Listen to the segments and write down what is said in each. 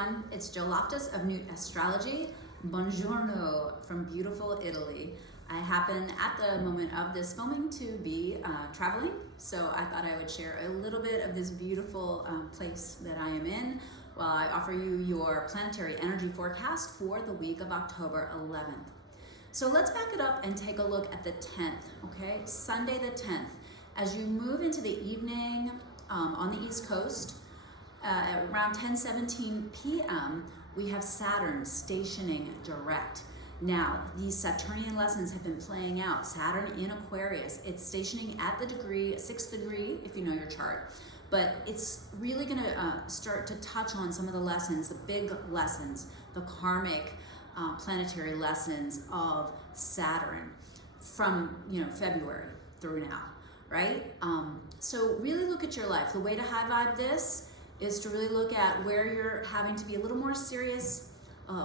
everyone, it's Jill Loftus of New Astrology. Buongiorno from beautiful Italy. I happen at the moment of this filming to be traveling, so I thought I would share a little bit of this beautiful place that I am in while I offer you your planetary energy forecast for the week of October 11th. So let's back it up and take a look at the 10th, okay? Sunday the 10th. As you move into the evening on the East Coast, at around 10:17 p.m., we have Saturn stationing direct. Now, these Saturnian lessons have been playing out. Saturn in Aquarius, it's stationing at the degree, 6th degree, if you know your chart. But it's really gonna start to touch on some of the lessons, the big lessons, the karmic planetary lessons of Saturn from February through now, right? So really look at your life. The way to high vibe this is to really look at where you're having to be a little more serious,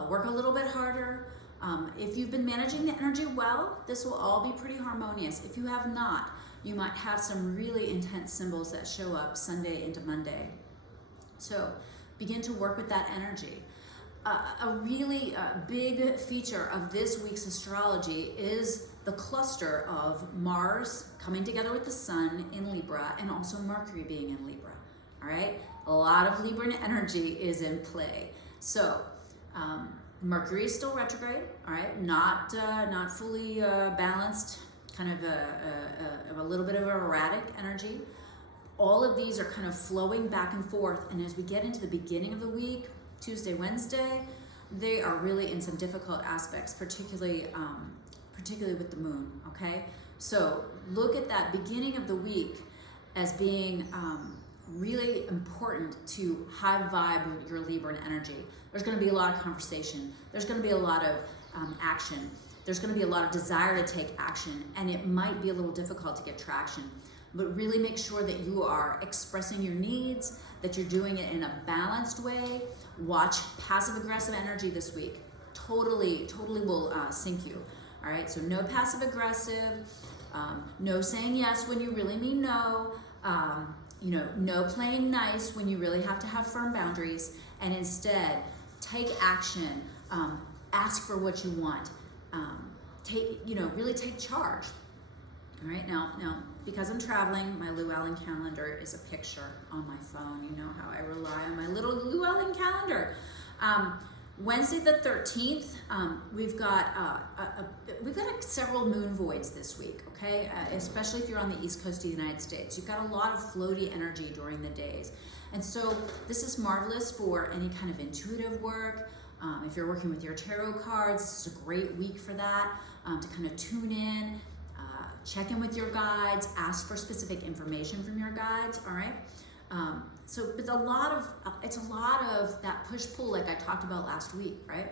work a little bit harder. If you've been managing the energy well, this will all be pretty harmonious. If you have not, you might have some really intense symbols that show up Sunday into Monday. So begin to work with that energy. A really big feature of this week's astrology is the cluster of Mars coming together with the Sun in Libra and also Mercury being in Libra, all right? A lot of Libran energy is in play. So Mercury is still retrograde, all right? Not fully balanced, kind of a little bit of erratic energy. All of these are kind of flowing back and forth, and as we get into the beginning of the week, Tuesday, Wednesday, they are really in some difficult aspects, particularly with the moon, okay? So look at that beginning of the week as being really important to high vibe your Libran energy. There's going to be a lot of conversation. There's going to be a lot of action. There's going to be a lot of desire to take action, and it might be a little difficult to get traction. But really make sure that you are expressing your needs, that you're doing it in a balanced way. Watch passive aggressive energy this week. Totally will sink you. All right, so no passive aggressive, no saying yes when you really mean no. No playing nice when you really have to have firm boundaries, and instead take action, ask for what you want, really take charge. All right, now, because I'm traveling, my Llewellyn calendar is a picture on my phone. You know how I rely on my little Llewellyn calendar. Wednesday the 13th, we've got several moon voids this week, okay? Especially if you're on the East Coast of the United States. You've got a lot of floaty energy during the days. And so this is marvelous for any kind of intuitive work. If you're working with your tarot cards, this is a great week for that, to kind of tune in, check in with your guides, ask for specific information from your guides, all right? So it's a lot of that push-pull like I talked about last week, right?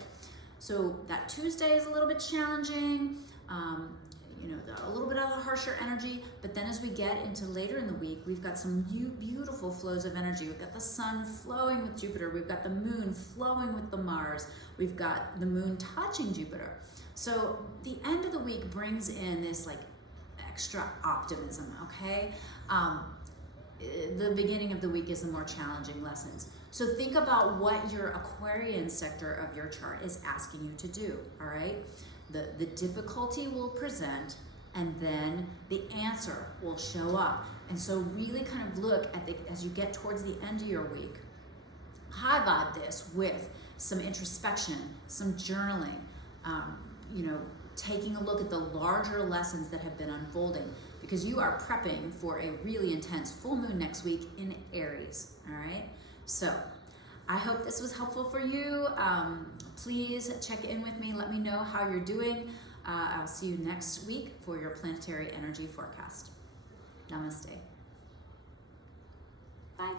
So that Tuesday is a little bit challenging, a little bit of a harsher energy, but then as we get into later in the week, we've got some beautiful flows of energy. We've got the Sun flowing with Jupiter. We've got the Moon flowing with the Mars. We've got the Moon touching Jupiter. So the end of the week brings in this like extra optimism, okay? The beginning of the week is the more challenging lessons. So think about what your Aquarian sector of your chart is asking you to do, all right? The difficulty will present, and then the answer will show up. And so really kind of look at as you get towards the end of your week, high vibe this with some introspection, some journaling, taking a look at the larger lessons that have been unfolding, because you are prepping for a really intense full moon next week in Aries, all right? So I hope this was helpful for you. Please check in with me. Let me know how you're doing. I'll see you next week for your planetary energy forecast. Namaste. Bye.